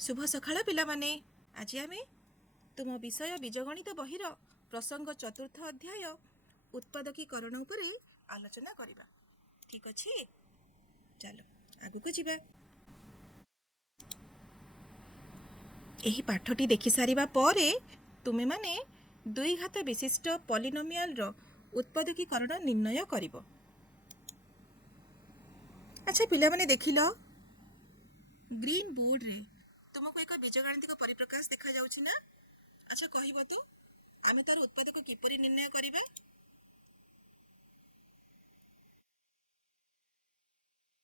शुभ सकाळ पिलामाने। आज आमे तुम विषय बीजगणित बहिर प्रसंग चतुर्थ अध्याय उत्पादकीकरण उपरे आलोचना करिबा। ठीक अछि, चलो आगु जिबा। एही पाठटी देखि सारिबा परे तुमे माने दुई घात विशिष्ट पॉलिनोमियल रो उत्पादकीकरण निर्णय करिबो। अच्छा पिलामाने देखिलो ग्रीन बोर्ड रे तुमको एक बीजगणितिक परिप्रकाश देखा जाउछि ना। अच्छा कहबो तो आमे तार उत्पादक किपरि निर्णय करिबा।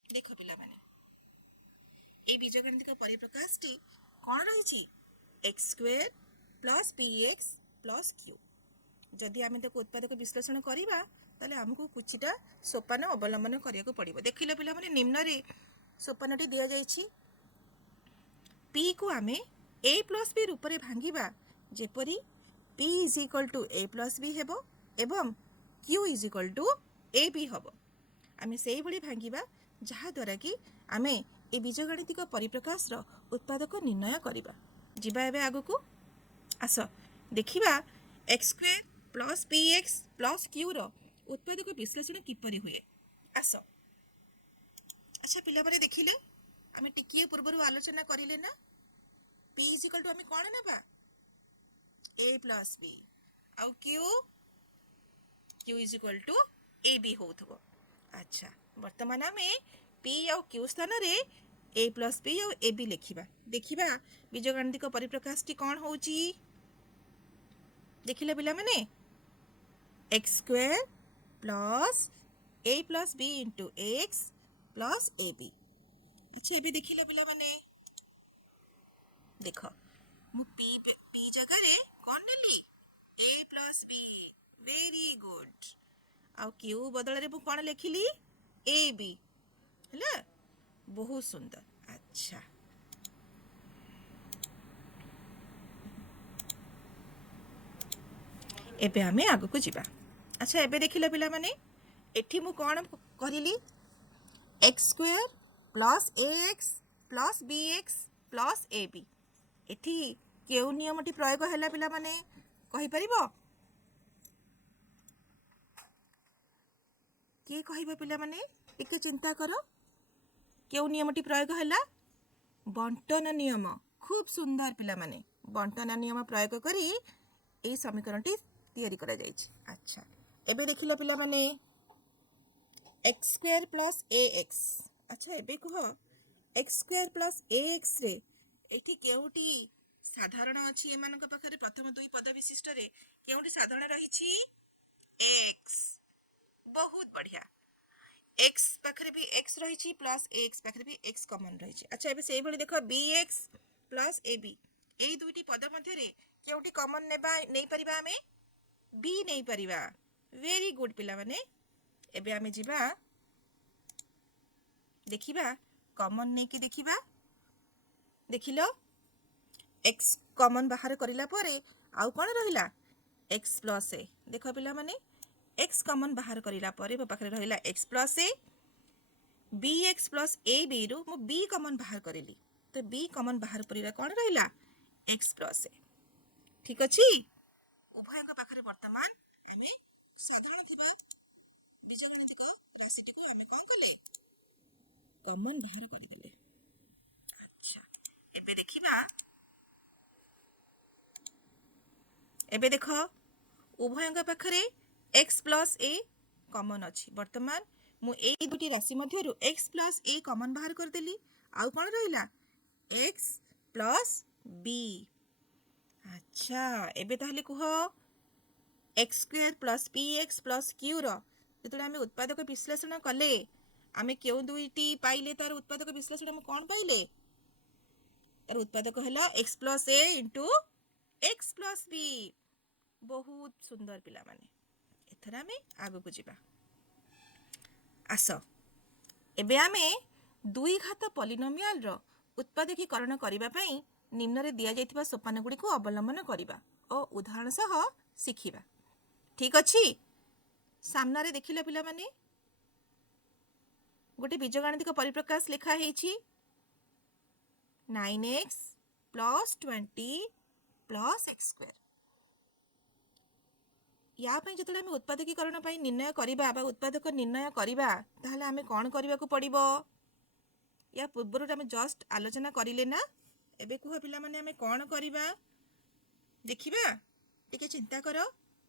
देख पिला माने ए बीजगणितिक परिप्रकाशटी कोन रहिछि x square plus px plus q। जदि आमे ताको उत्पादक विश्लेषण करिबा ताले हमकु कुछिटा सोपान अवलंबन करियाको पड़िबो। देखिलो पिला माने निम्न रे सोपानटी दिया जाइछि। p को आमे a प्लस b रूप रे भांगिबा जेपरि p is equal to a plus b हेबो एवं q is equal to ab हबो। आमे सेही भली भांगिबा जहा द्वारा कि आमे ए बीजगणितिक परिप्रकाश रो उत्पादक निर्णय करिबा। जिबा एबे आगु को आस देखिबा x square plus px plus q रो उत्पादक विश्लेषण किपरि हुए। आस अच्छा पिला माने देखिले आमे टिकिए पूर्वरु आलोचना करिले ना p इज इक्वल टू आमे कोन नेबा a प्लस b आउ q is equal to ab होथबो। अच्छा वर्तमान आमे p आउ q स्थान रे a प्लस b आउ ab लिखिबा। देखिबा बीजगणितिक परिप्रकाशटी कोन होउची। देखिले पिला माने x square plus a plus b into x plus ab। अच्छा एबे देखिले पिला माने देखो मु p जगह रे कोन नेली a plus b। Very good. आउ q बदल रे मु कोन लिखिली ab हैला बहुत सुंदर। अच्छा एबे हमें आगु को जिबा। अच्छा एबे देखिलो पिला माने एठी मु कोन करिली x square plus ax plus bx plus ab। एठी केउ नियमटी प्रयोग हैला पिला माने कहि परिबो के कहिबो पिला माने टिके चिंता करो केउ नियमटी प्रयोग हैला बंटन नियम। खूब सुंदर पिला माने बंटन नियम प्रयोग करी ए समीकरणटी तैयारी करा जाइछि। अच्छा एबे देखिलो पिला माने x स्क्वायर प्लस ax। अच्छा एबे कहो x स्क्वायर प्लस ax रे एठी केउटी साधारण अछि एमानक पाखरे प्रथम दुई पद विशिष्ट रे केउटी साधारण रहिछि x। बहुत बढ़िया x पाखरे भी x रहिछि प्लस ax पाखरे भी x कॉमन रहिछि। अच्छा एबे सेही भली देखो bx प्लस ab एई दुईटी पद मध्य रे केउटी कॉमन नेबा नै परिबा हमें b नै परिबा। वेरी गुड पिला माने एबे हमें जिबा देखिबा कॉमन नै कि देखिबा। देखिलो x कॉमन बाहर करिला परे आउ कोन रहिला x प्लस a। देखो पिला माने x कॉमन बाहर करिला परे मो पाखरे रहिला x plus a bx plus ab रु मो b कॉमन बाहर करिली तो b कॉमन बाहर परिला कोन रहिला x प्लस a। ठीक अछि उभयक पाखरे वर्तमान हमें साधारण थिबा बीजगणितिक राशिटी को हमें कोन कले कॉमन बाहर करि देले। अच्छा एबे देखिबा एबे देखो उभयक पाखरे x प्लस a कॉमन अछि। वर्तमान मु एई दुटी राशि मध्यरु x प्लस a कॉमन बाहर कर देली आउ कोन रहिला x प्लस b। अच्छा एबे ताहले कुहो x square plus px plus q रो जेतले हमें उत्पादक विश्लेषण कले हमें केउ दुईटी पाइले तार उत्पादक विश्लेषण हम कोन पाइले तार उत्पादक हला x plus a into x plus b। बहुत सुंदर पिला माने एथरा में आगु को जिबा। आस एबे आमे दुई घात पॉलिनोमियल रो उत्पादकीकरण करिबा पई निम्न रे दिया जायतिबा सोपान गुडी को अवलंबन करिबा ओ उदाहरण सह सिखिबा। ठीक अछि सामना रे देखिला पिला माने गोटे बीजगणितिक परिप्रकाश लिखा हेछि 9x plus 20 plus x square या जो आम उत्पादकीकरण निर्णय करवा उत्पादक निर्णय करवा ताहले आमे कौन करने को पड़ो या पूर्वर आम जस्ट आलोचना करें ना एबे कह पिला माने आमे कौन करवा देखिबा टिके चिंता कर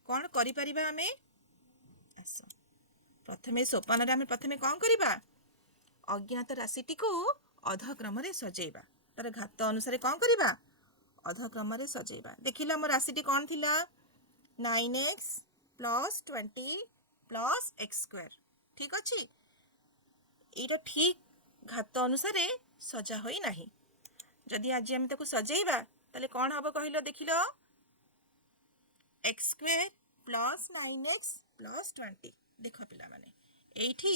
कौन करिपरिबा आमे आस प्रथमे सोपान रे आमे प्रथमे कौन करवा अज्ञात राशिटी को अधक्रम रे सजेबा तार घात अनुसार कौन करवा अधक्रम रे सजेबा देखिला मोर राशिटी कौन थिला 9x plus 20 plus x square ठीक अच्छे ये ठीक घात अनुसार सजा होई नाही जदि आज आम ताको सजेबा ताले कौन हम कहल देख लो x square plus 9x plus 20 देख पिला माने एठी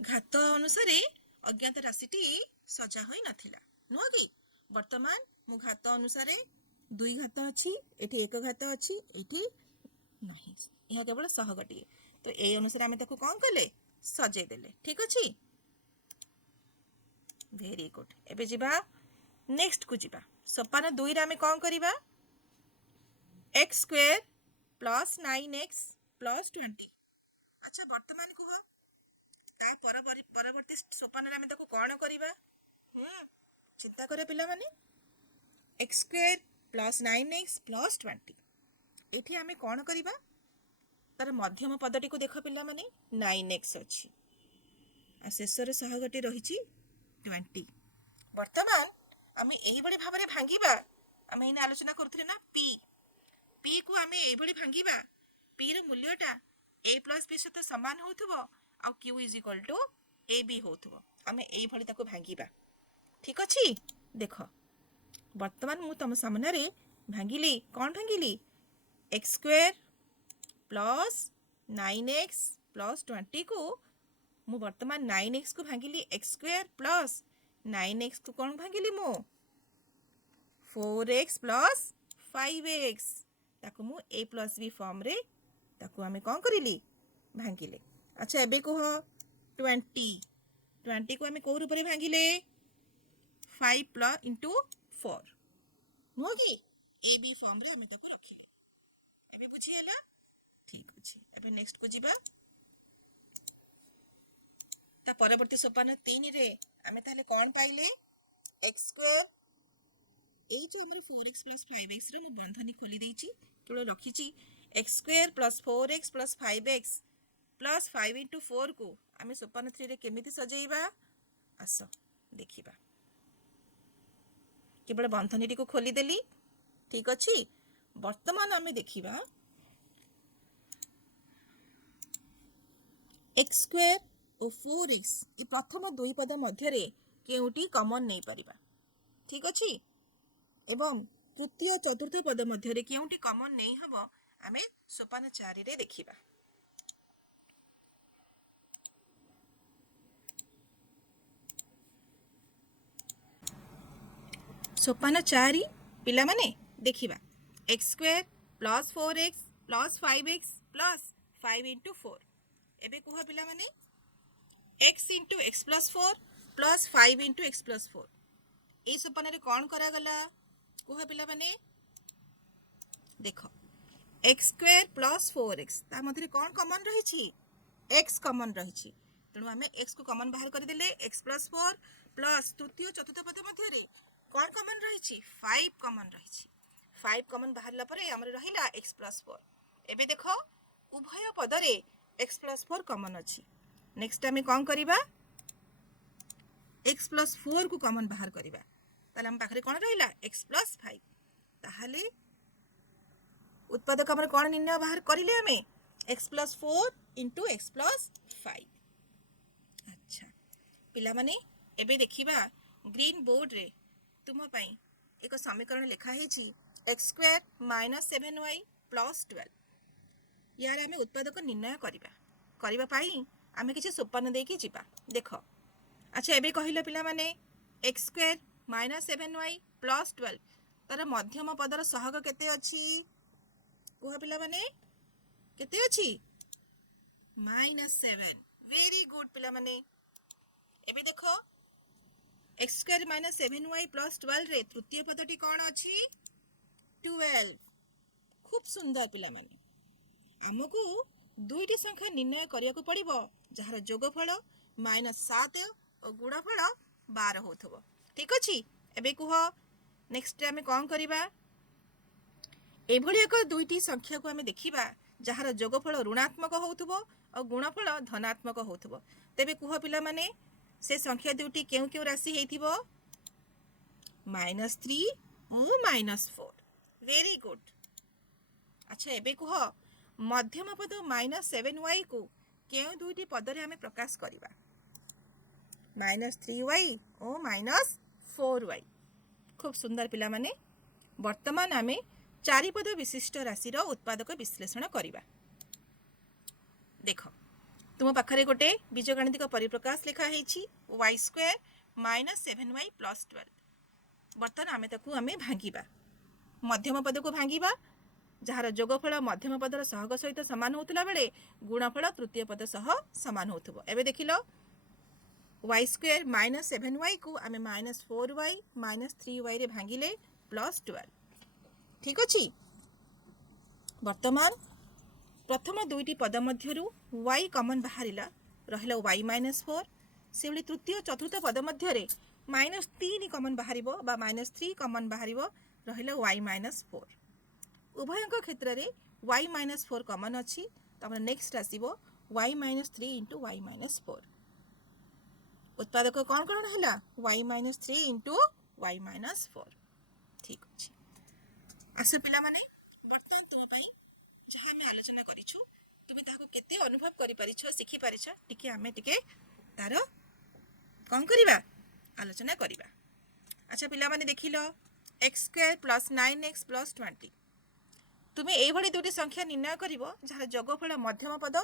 घात अनुसार अज्ञात राशिटी सजा होई नथिला नुह कि वर्तमान मु घात अनुसार 2 घात अच्छी एठी 1 घात अच्छी एठी नहीं यह केवल सह गटिए तो ए अनुसार आम ताको कौन कले सजे देले ठीक अच्छी वेरी गुड एबे जिबा नेक्स्ट को जिबा सोपान 2 रे आमे कौन करिबा x square plus 9x plus 20 अच्छा वर्तमान कुह ता परवर्ती सोपान रे आमे ताको कौन करिबा चिंता करे पिला माने x square plus 9x plus 20 एठी आमे कौन करिबा तार मध्यम पदटी को देख पिला माने 9x अच्छी आ शेषर सहगटी रही 20 वर्तमान आमे एही बड़ी भाबरे भांगीबा आमे इन आलोचना करथले ना p को आमे एही बड़ी भांगीबा p रो मूल्यटा a प्लस b सहित समान होथबो आ q is equal to ab होथबो आमे एही बड़ी ताको भांगीबा ठीक अछि देखो वर्तमान मु तुम सामने रे भांगिली कौन भांगिली x square plus 9x plus 20 को मु वर्तमान 9x को भांगिली एक्स स्क्वायर प्लस 9x को कौन भांगिली मु 4x प्लस 5x ताको मु a प्लस b फॉर्म रे ताको आमे कौन करिली भांगिले अच्छा एबे कह 20 को आमे को रूप रे भांगिले 5 प्लस इंटू 4 नुह कि ए बी फॉर्म रे हमें ताको रखिले एबे बुझी हैला ठीक अछि एबे नेक्स्ट को जिबा ता परवर्ती सोपान 3 रे हमें ताले कौन पाइले x स्क्वायर ए जो हमर 4x 5x रे मु बंधनी खोली देछि केवल रखिछि x square plus 4x plus 5x plus 5 into 4 को हमें सोपान 3 रे केमिति सजेइबा आस देखिबा केवल बंधनीटी को खोली देली ठीक अच्छी वर्तमान आमे देखिबा एक्स स्क्वायर और 4x ये प्रथम दुई पद मध्य रे केउटी कॉमन नहीं परिबा ठीक अच्छी एवं तृतीय चतुर्थ पद मध्य रे केउटी कॉमन नहीं हबो आमे सोपान 4 रे देखिबा सोपान 4 पिला माने देखिबा x square plus 4x plus 5x plus 5 into 4 एबे कुह पिला माने x into x plus 4 plus 5 into x plus 4 ए सोपान रे कौन करा गला कुह पिला माने देखो एक्स स्क्वायर प्लस 4x ता मध्य कौन कॉमन रही छी x कॉमन रही छी तेणु आमे x को कॉमन बाहर कर देले x प्लस 4 प्लस तृतीय चतुर्थ पद मध्य रे कौन कॉमन रही छी 5 कॉमन रही छी 5 कॉमन बाहरला परे हमर रहिला x प्लस 4 एबे देखो उभय पद रे x प्लस 4 कॉमन अछि नेक्स्ट आमे कौन करिबा x प्लस 4 को कॉमन बाहर करिबा ताले हम पाखरे कौन रहिला x प्लस 5 ताहाले उत्पादक हमर कौन निर्णय बाहर करिले हमें x plus 4 into x plus 5 अच्छा पिला माने एबे देखिबा ग्रीन बोर्ड रे तुम पाई एक समीकरण लिखा है x square minus 7y plus 12 यार आमे उत्पादक निर्णय करिबा पाई आमे किछि सोपान देकी जिबा देखो अच्छा एबे कहिला पिला माने x square minus 7y plus 12 तार मध्यम पदर सहग केते अछि कुह पिला माने केते अछि -7 वेरी गुड पिला माने एबे देखो x square minus 7y plus 12 रे तृतीय पदटी कौन अच्छी 12 खूब सुंदर पिला माने आमको दुईटी संख्या निर्णय करिया को पड़िबो जहार जोगफल -7 और गुणफल 12 होथबो ठीक अछि एबे कुह नेक्स्ट आमे कोन करिबा एभली एक दुईटी संख्या को आमे देखिबा जहार जोगफल ऋणात्मक होथबो और गुणफल धनात्मक होथबो तेबे कुह पिला माने से संख्या दुईटी केउ केउ राशि हेथिबो -3 और -4 वेरी गुड अच्छा एबे कुह मध्यम पद -7y को केउ दुईटी पद रे आमे प्रकाश करिबा -3y और -4y खूब सुंदर पिला माने वर्तमान आमे चारिपद विशिष्ट राशि उत्पादक विश्लेषण करिबा देख तुम पाखरे गोटे बीजगणितिक परिप्रकाश लिखा हेछि y स्क्वायर -7y प्लस 12 वर्तमान आमे ताकू आमे भांगिबा मध्यम पद को भांगिबा जहार जोगफल मध्यम पदर सहग सहित समान होतला बेले गुणफल तृतीय पद सह समान होथबो एबे देखिलो y स्क्वायर -7y को आमे -4y -3y रे भांगिले +12 ठीक अछि वर्तमान प्रथम दुईटी पद मध्यरु y कॉमन बाहरिला रहिला y -4 सेबली तृतीय चतुर्थ पद मध्यरे -3 कॉमन बाहरिबो बा -3 कॉमन बाहरिबो रहिला y -4 उभयଙ୍କ क्षेत्र रे y -4 कॉमन अछि तमन नेक्स्ट आसीबो y -3 * y -4 उत्पादक कोन कोन रहला y -3 * y -4 ठीक अछि आसु पिला माने वर्तमान तुम पई जहा हम आलोचना करिछु तुमे ताको केते अनुभव करि परिछ सिखि परिछ टिके हमें टिके तार कोन करिबा आलोचना करिबा अच्छा पिला माने देखिलो x स्क्वायर + 9x + 20 तुमे एई भली दुटी संख्या निर्णय करिवो जहा जोगफल मध्यम पद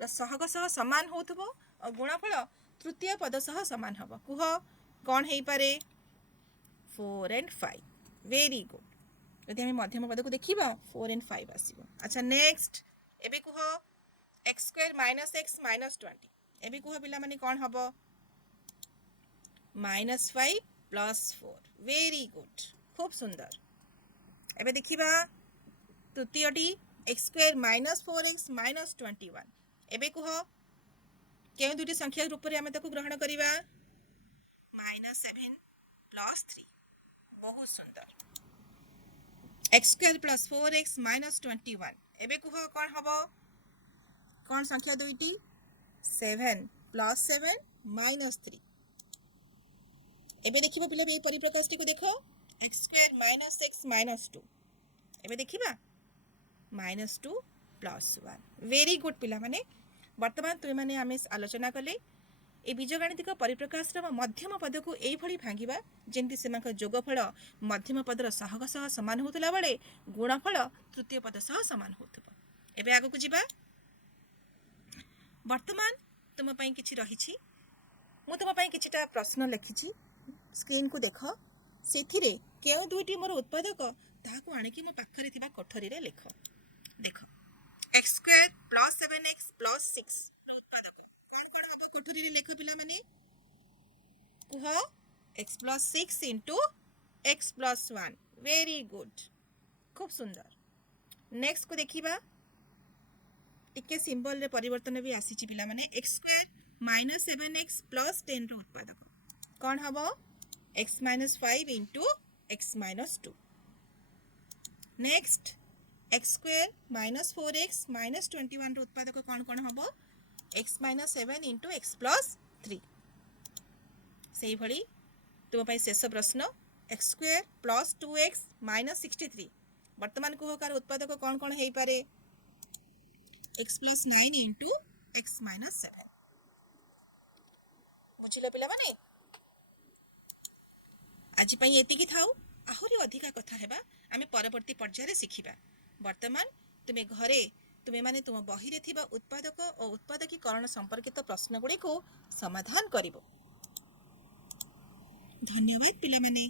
र सहग सह समान होथबो और गुणफल तृतीय पद सह समान हबो कुह कोन हेई पारे 4 and 5 वेरी गुड यदि हम मध्यम पद को देखिबा 4 and 5 आसीबो अच्छा नेक्स्ट एबे कुह x स्क्वायर -x - 20 एबे कुह पिला माने कोन हबो -5 + 4 वेरी गुड खूब सुंदर एबे देखिबा तृतीयटी x स्क्वायर -4x - 21 एबे कुह केउ दुटी संख्या रूप रे हम ताको ग्रहण करिबा -7 + 3 बहुत सुंदर x स्क्वायर + 4x - 21 एबे कुह कोन हबो कोन संख्या दुईटी 7 + 7 - 3 एबे देखिबो पिला ए परिप्रकाशटी को देखो x स्क्वायर -x - 2 एबे देखिबा -2 + 1 वेरी गुड पिला माने वर्तमान तुमे माने आमे आलोचना कले ए बीजगणितिक परिप्रकाश र मध्यम पद को एई भली भांगिबा जेंति सेमाक जोगफल मध्यम पदर सहग सह समान होतला बेले गुणफल तृतीय पद सह समान होतबो एबे आगु को जिबा वर्तमान तुम पई किछि रहिछि मु तुम पई किछिटा प्रश्न लिखिछि स्क्रीन को देखो सेथिरे केउ दुईटी मोर उत्पादक ताहाको आनि कि मो पाखरे थिबा कोठरी रे लिख देखो x स्क्वायर + 7x + 6 रो उत्पादक कोन कोन हबो कोठरी रे लिख पिला माने कुह x + 6 * x + 1 वेरी गुड खूब सुंदर नेक्स्ट को देखिबा टिके सिंबल रे परिवर्तन भी आसीची पिला माने x स्क्वायर -7x + 10 रो उत्पादक कोन हबो x - 5 * x - 2 next x square -4x - 21 रो उत्पादक कोन कोन हबो x - 7 * x + 3 सेही भली तुम पई शेष प्रश्न x स्क्वायर + 2x - 63 वर्तमान को कार उत्पादक कोन कोन हेई पारे x + 9 * x - 7 बुझिलो पिला माने आज पई एति की थाउ आहुरी अधिका कथा हेबा आमे परवर्ती पर्याय शिखिबा वर्तमान तुमे घरे तुमे माने तुम बही रे थिबा उत्पादक और उत्पादकीकरण संपर्कित प्रश्न गुडी को समाधान करिवो धन्यवाद पिला माने।